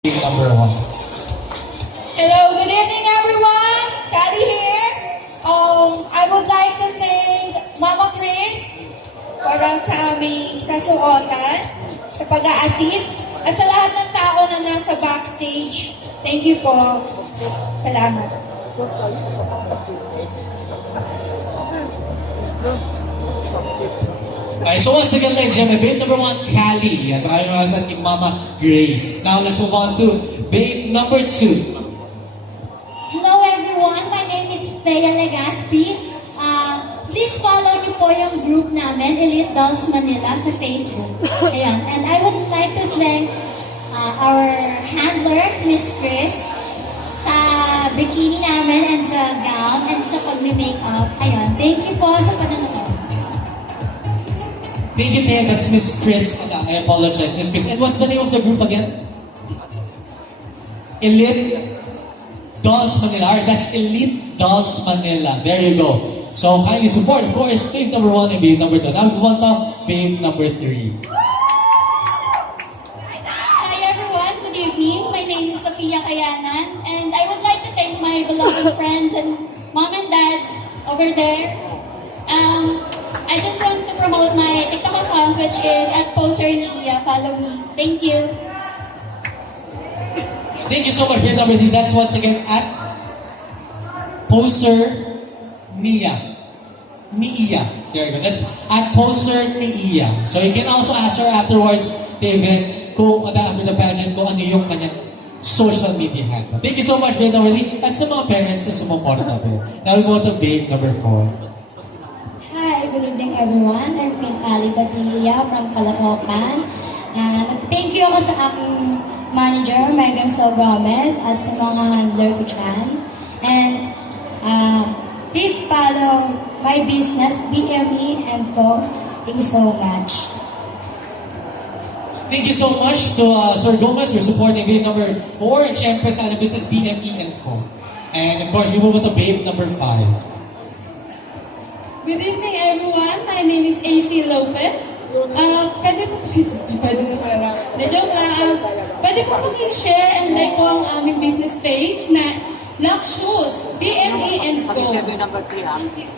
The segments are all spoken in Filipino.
Number one. Hello, good evening everyone. Kari here. I would like to thank Mama Chris para sa aming kasuotan, sa pag-a-assist, at sa lahat ng tao na nasa backstage. Thank you po. Salamat. Alright, so once again, ladies and gentlemen, babe number one, Callie. At maraming maraming team Mama Grace. Now let's move on to babe number two. Hello everyone, my name is Thea Legaspi. Please follow niyo po yung group namin, Elite Dolls Manila, sa Facebook. Ayan. And I would like to thank our handler, Miss Chris, sa bikini namin and sa gown and sa pag-makeup. Ayan. Thank you po sa panonood. Thank you, Tia. That's Miss Chris. I apologize, Miss Chris. And what's the name of the group again? Elite Dolls Manila. Alright, that's Elite Dolls Manila. There you go. So kindly support, of course, babe number one and babe number two. Now we want to babe number three. Hi everyone, good evening. My name is Sofia Kayanan and I would like to thank my beloved friends and mom and dad over there. I just want to promote my TikTok account which is at @posternia. Follow me. Thank you. Thank you so much, babe number three. That's once again at Poster Nia. There you go. That's at Poster Nia. So you can also ask her afterwards, David, kung after the pageant, kung ano yung kanyang social media handle. Thank you so much, babe number three. At sa mga parents na sumuporta natin. Now we go to babe number four. Hi, good evening everyone. I'm Queen Ali Badilla from Caloocan. Thank you ako sa aking manager, Megan So Gomez, at sa mga handler ko dyan. And please follow my business, BME & Co. Thank you so much. Thank you so much to Sir Gomez for supporting babe number four. And syempre sa ating business, BME & Co. And of course, we move on to babe number five. Good evening everyone. My name is AC Lopez. Pwede po pwede po mag-share and like po ang aming business page na Lux Shoes, BME & Co. Thank you.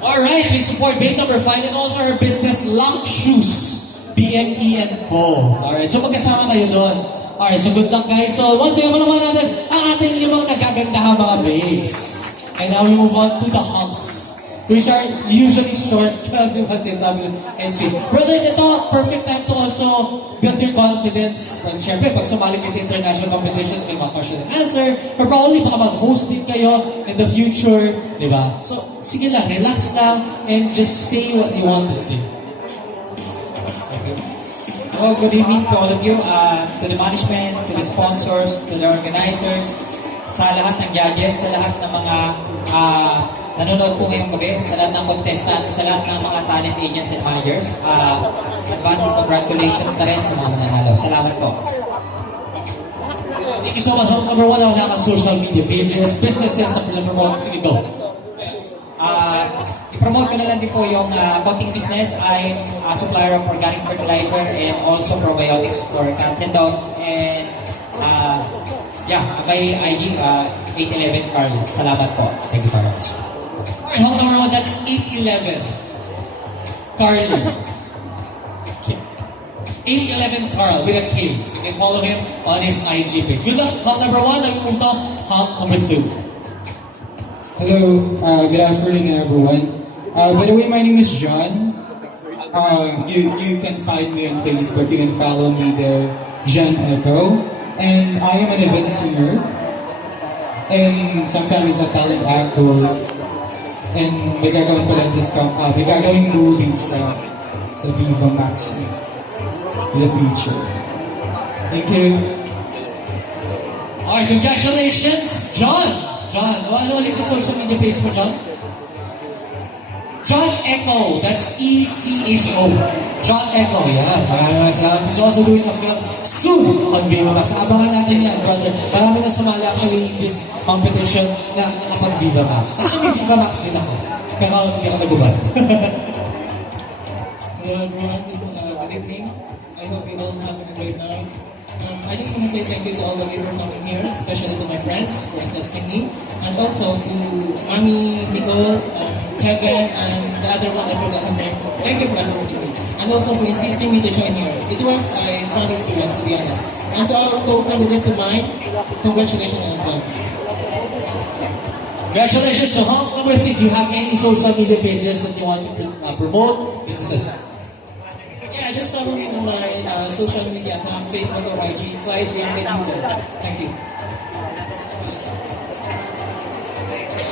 Alright, we support babe number 5 and also her business, Lux Shoes, BME & Co. Alright, so magkasama kayo doon. Alright, so good luck guys. So once again, malaman natin ang ating limang nagagandahang mga babes. And now we move on to the humps, which are usually short, and sweet. Brothers, ito, perfect time to also build your confidence. And syempre, pag sumali kayo sa international competitions, may mga question and answer, or probably baka mag-host din kayo in the future, di ba? So, sige lang, relax lang, and just say what you want to say. Well, good evening to all of you, to the management, to the sponsors, to the organizers, sa lahat ng judges, sa lahat ng mga nanonood po ngayong gabi, sa lahat ng contestants, sa lahat ng mga talent agents and managers. Advance congratulations na rin sa mga mananalo. Salamat po. Thank you so much. Number one, wala kang social media pages, businesses na pinapromote. Sige, go. I-promote ko na lang din po yung potting business. I'm a supplier of organic fertilizer and also probiotics for cats and dogs. And by IG, 811 Carl. Salamat po. Thank you very much. Alright, home number one, that's 811. Carly. 811 Carl with a K. So you can follow him on his IG page. Good luck, home number one. Nagpunta to home number two. Hello, good afternoon everyone. By the way, my name is John. You can find me on Facebook. You can follow me there, John Echo. And I am an event singer. And sometimes a talent actor. And may gagawin pala may gagawin movie sa Viva Max in the future. Thank you. Alright, congratulations, John! Ano ulit yung social media page mo, John? John Echo, that's E-C-H-O. John Echo, yeah. Maraming salamat. He's also doing a film soon on Viva Max. Abangan natin yan, brother. Marami na sumali actually in this competition na nakapag-Viva Max. Actually, may Viva Max din ako. Pero hindi ako nagubad. Hello everyone, good evening. I hope you all have a great night. I just want to say thank you to all of you for coming here, especially to my friends for assisting me, and also to Mami, Nico, Kevin, and the other one I forgot her name. Thank you for assisting me, and also for insisting me to join here. It was a fun experience, to be honest. And to all co-candidates of mine, congratulations in advance. Congratulations to Hunk number 3. Do you have any social media pages that you want to promote? Businesses. Yeah, just follow me on my social media account, Facebook or IG, Clyde Young and Hugo. Thank you.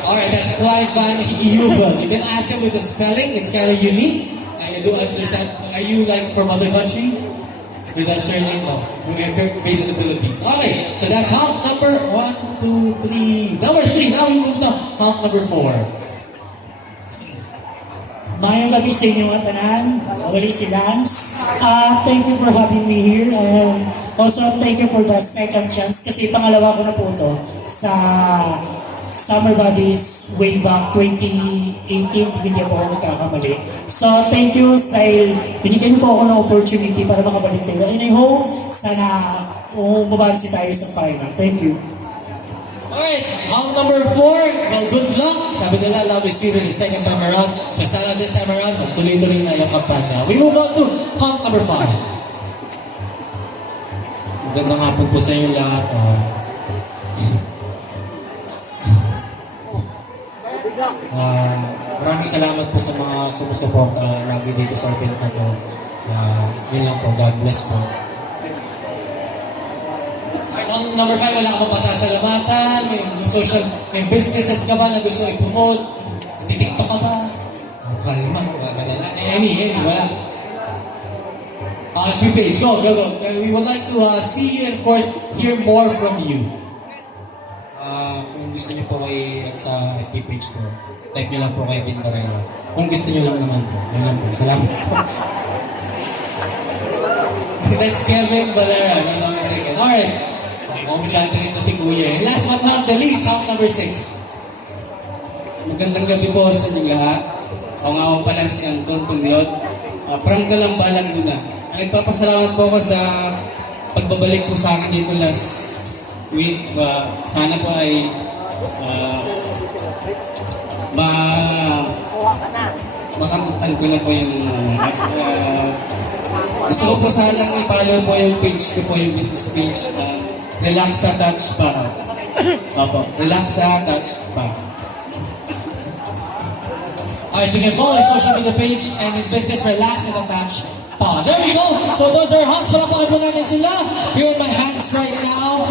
Alright, that's Clyde Van Euvel. You can ask him with the spelling, it's kind of unique. I do understand. Are you like from other country? With that surname? No. We're based in the Philippines. Okay, so that's Hunk number 1, 2, 3. Number 3, now we move to Hunk number 4. Mayang gabi sa inyo mga tanan. Wali si Lance. Thank you for having me here. And also, thank you for the second chance. Kasi pangalawa ko na po ito sa Summer Buddies way back 2018. Hindi po ako nagkakamali. So, thank you dahil binigyan niyo po ako ng opportunity para makabalik tayo. And I hope sana mabalansi tayo sa final. Thank you. Alright, Hunk number 4. Well, good luck. Sabi nila, love is Steven the second time around. So sana this time around, tuloy-tuloy na yung kampanya. We move on to Hunk number 5. Magandang hapon po sa inyo lahat. Maraming salamat po sa mga sumusuporta lagi dito sa event na to. Yun lang po. God bless po. Alright, Hunk number 5, wala ka pa pasasalamatan. May businesses ka ba na gusto i-promote? Titiktok ka ba? Kalma, wala na. Any, wala. FB page, go. We would like to see you and of course, hear more from you. Kung gusto niyo po sa FB page ko, type niyo lang po kay Vin Barrera. Kung gusto niyo lang naman po. Yun lang po. Salamat po. That's Kevin Valera, if I'm not mistaken. Alright. Kumchante rin to si Kuya. And last but not the least, Hunk number 6. Magandang gabi po sa inyo lahat. Ako nga po pala si Anton Tumyot. Parang kalambalan doon na. Nagpapasalamat po ako sa pagbabalik po sa akin dito last week. Sana po ay makambutan ko na po yung gusto ko po sanang i-follow po yung page ko po, yung business page. Relaxa Touch Pa. Opo, Relaxa Touch Pa. Alright, so you can follow his social media page and his business, Relax and Attach Pa. There we go! So those are Hunks. Palapakan po natin sila. Here in my hands right now.